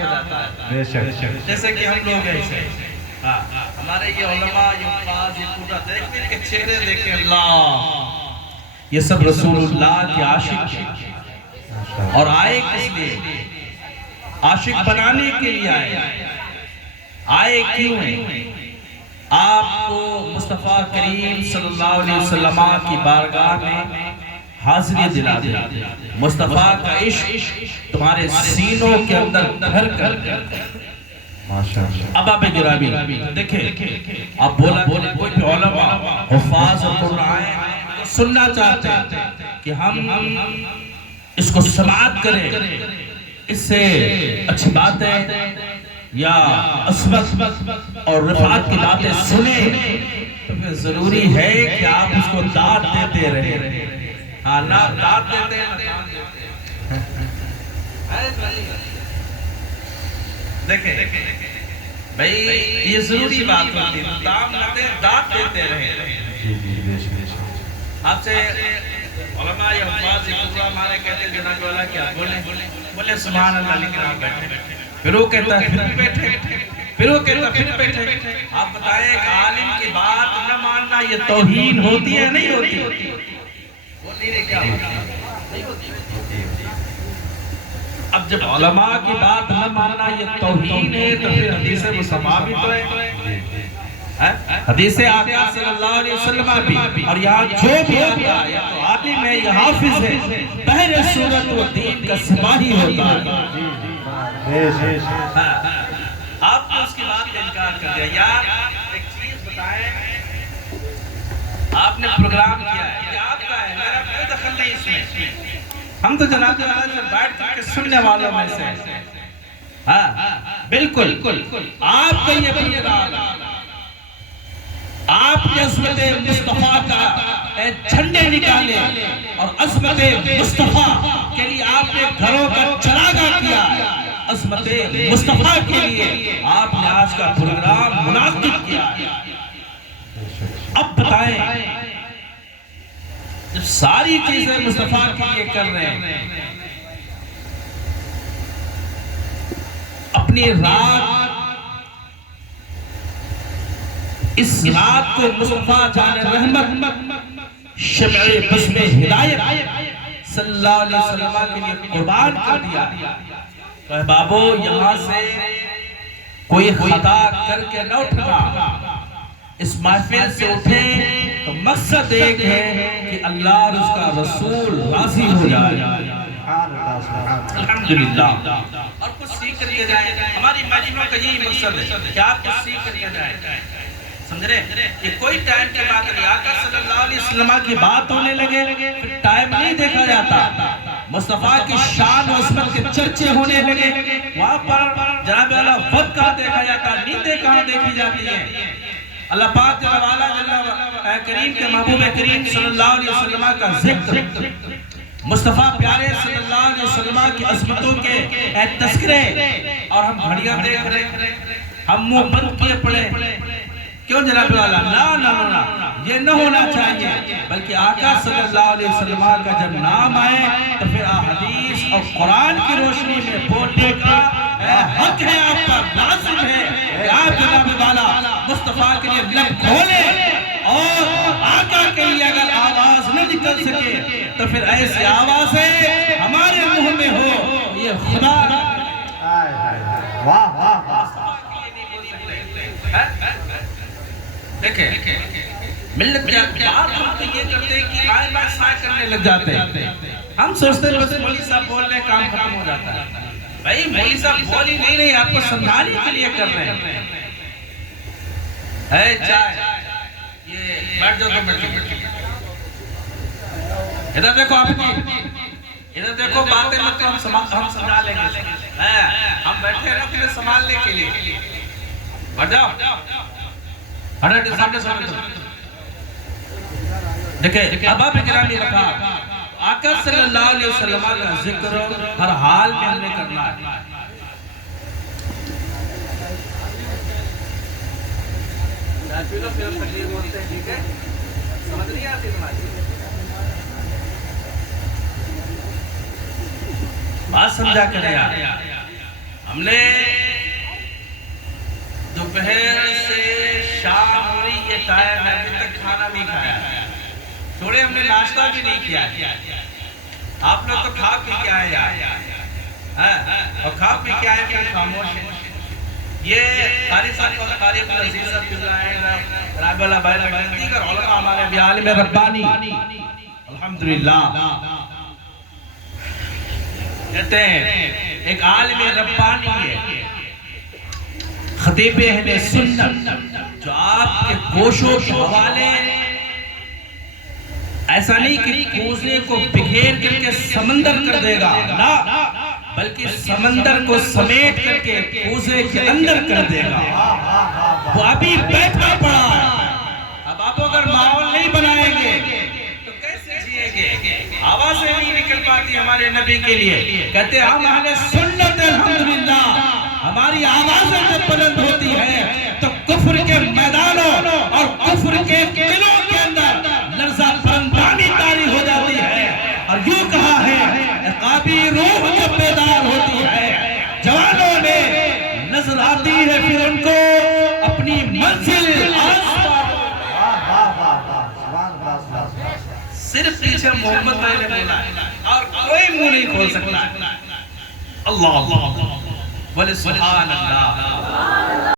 ہو جاتا ہے. جیسے کہ ہم لوگ ایسے ہمارے یہ علماء یہ حفاظ یہ پورا دیکھنے کے چہرے دیکھیں اللہ یہ سب رسول اللہ کے عاشق ہیں اور آئے کس لیے عاشق بنانے کے لیے آئے کیوں ہیں آپ کو مصطفیٰ کریم صلی اللہ علیہ وسلم کی بارگاہ میں حاضری دلا دے مصطفیٰ کا عشق تمہارے سینوں کے اندر بھر کر اب آپ گرامی دیکھیں آپ بولا کوئی بھی علماء حفاظ قرآن سننا چاہتے ہیں کہ ہم اس کو سماعت کریں اس سے اچھی بات ہے یا عصمت اور رفعت کی باتیں سنیں تو پھر ضروری ہے کہ آپ اس کو داد دیتے رہیں ہاں نہ داد دیتے ہیں نہ داد دیتے ہیں دیکھیں بھئی یہ ضروری بات ہوتی ہے دام نہ دیں داد دیتے رہیں آپ سے علماء یا حفاظ یہ پورا ہمارے کہتے ہیں جناب والا کیا بولے سبحان اللہ لکھ رہا بیٹھے پھر وہ کہتا ہے پھر بیٹھے پھر وہ کہتا ہے پھر بیٹھے آپ بتائیں ایک عالم کی بات نہ ماننا یہ توہین ہوتی ہے نہیں ہوتی وہ نہیں کیا ہوتی اب جب علماء کی بات نہ ماننا یہ توہین ہے تو پھر حدیث مصطفیٰ بھی تو ہے حدیث آقا صلی اللہ علیہ وسلم بھی اور یہاں جو بھی آتا ہے یا تو عالم ہے یا حافظ ہے بہر صورت و دین کا سپاہی ہوتا ہے آپ نے اس کی بات کا انکار کر دیا یار ایک چیز بتائیں آپ نے پروگرام کیا ہے یہ آپ کا ہے میرا کوئی دخل نہیں اس میں ہم تو جناب سے بیٹھ کر سننے والوں میں سے بالکل آپ کا یہ پروگرام آپ کے عظمت مصطفیٰ کا جھنڈے نکالے اور عظمت مصطفیٰ کے لیے آپ نے گھروں کا چراغاں کیا عظمت مصطفیٰ کے لیے آپ نے آج کا پروگرام منعقد کیا اب بتائیں جب ساری چیزیں مصطفیٰ کے لیے کر رہے ہیں اپنی رات اس رات کو مصطفیٰ جان رحمت شمع بزم ہدایت صلی اللہ علیہ وسلم کے لیے قربان کر دیا کہ بابو یہاں سے کوئی خطا کر کے نہ اٹھنا اس محفل سے اٹھیں تو مقصد ایک ہے کہ اللہ اور اس کا رسول راضی ہو جائے الحمدللہ اور کچھ سیکھ کر کے جائیں ہماری محفلوں کا یہی مقصد ہے کہ آپ کچھ سیکھ کر کے جائیں سمجھ رہے کہ کوئی ٹائم کے بعد آقا صلی اللہ علیہ وسلم کی بات ہونے لگے پھر ٹائم نہیں دیکھا جاتا مصطفیٰ کی شان و عظمت کے چرچے ہونے لگے وہاں پر جناب اللہ وقت کہاں دیکھا جاتا نیندیں کہاں دیکھی جاتی ہیں اللہ پاک جل وعلا کریم کے محبوب کریم صلی اللہ علیہ وسلم کا ذکر مصطفیٰ پیارے صلی اللہ علیہ وسلم کی عظمتوں کے تذکرے اور ہم گھڑیاں دیکھ رہے ہم منہ بند کیے پڑے کیوں جناب والا نا یہ نہ ہونا چاہیے بلکہ آقا صلی اللہ علیہ وسلم کا جب نام آئے تو پھر حدیث اور قرآن کی روشنی میں بولنے کا حق ہے آپ پر لازم ہے کہ آپ جناب والا مصطفیٰ کے لیے لب کھولیں اور آقا کے لیے اگر آواز نہ نکل سکے تو پھر ایسی آوازیں ہمارے منہ میں ہو یہ خدا دیکھیں ملت کیا بات ہم تو یہ کرتے ہیں کہ آئے بات سائے کرنے لگ جاتے ہیں ہم سوچتے ہیں بس مولی صاحب بول رہے ہیں کام ختم ہو جاتا ہے بھائی مولی صاحب بول ہی نہیں رہے آپ کو سمجھانے کے لیے کر رہے ہیں اے چائے یہ بیٹھ جاؤ تو بیٹھ ادھر دیکھو آپ کی ادھر دیکھو باتیں مت ہم سمجھا لیں گے ہم بیٹھے رہتے ہیں سنبھالنے کے لیے بیٹھ جاؤ دیکھیں اب آپ اکرامی رکھا آقا صلی اللہ علیہ وسلم کا ذکر ہر حال میں ہم نے کرنا ہے بات سمجھا کریں ہم نے دوپہر سے شام ہو رہی یہ ٹائم ہے، ابھی تک کھانا نہیں کھایا، تھوڑے ہم نے ناشتہ بھی نہیں کیا۔ آپ لوگ تو کھا پی کے آئے اور کھا پی کے آئے پھر خاموش ہیں۔ یہ قاری صاحب اور قاری عبدالعزیز صاحب رحمہ اللہ بھائی دیگر علماء ہمارے بھی عالم ربانی الحمدللہ کہتے ہیں ایک عالم ربانی ہے، خطیب اہل سنت، جو آپ کے گوشوں کے حوالے ایسا نہیں کہ کوزے کو بکھیر کر کے سمندر کر دے گا، نہ بلکہ سمندر کو سمیٹ کر کے کوزے کے اندر کر دے گا۔ وہ ابھی بیٹھا پڑا ہے، اب آپ اگر ماحول نہیں بنائیں گے تو کیسے جئیں گے؟ آوازیں نہیں نکل پاتی ہمارے نبی کے لیے۔ کہتے ہیں ہم اہل سنت الحمدللہ، ہماری آوازیں جب بلند ہوتی ہیں تو کفر کے میدانوں اور کفر کے قلعوں کے اندر لرزہ پرندانی طاری ہو جاتی ہے۔ اور یوں کہا ہے عقابی روح جب بیدار ہوتی ہے، جوانوں میں نظر آتی ہے پھر ان کو اپنی منزل صرف پیچھے محمد بھائی نے بولا ہے اور کوئی منہ نہیں کھول سکتا۔ اللہ اللہ ولی سبحان اللہ۔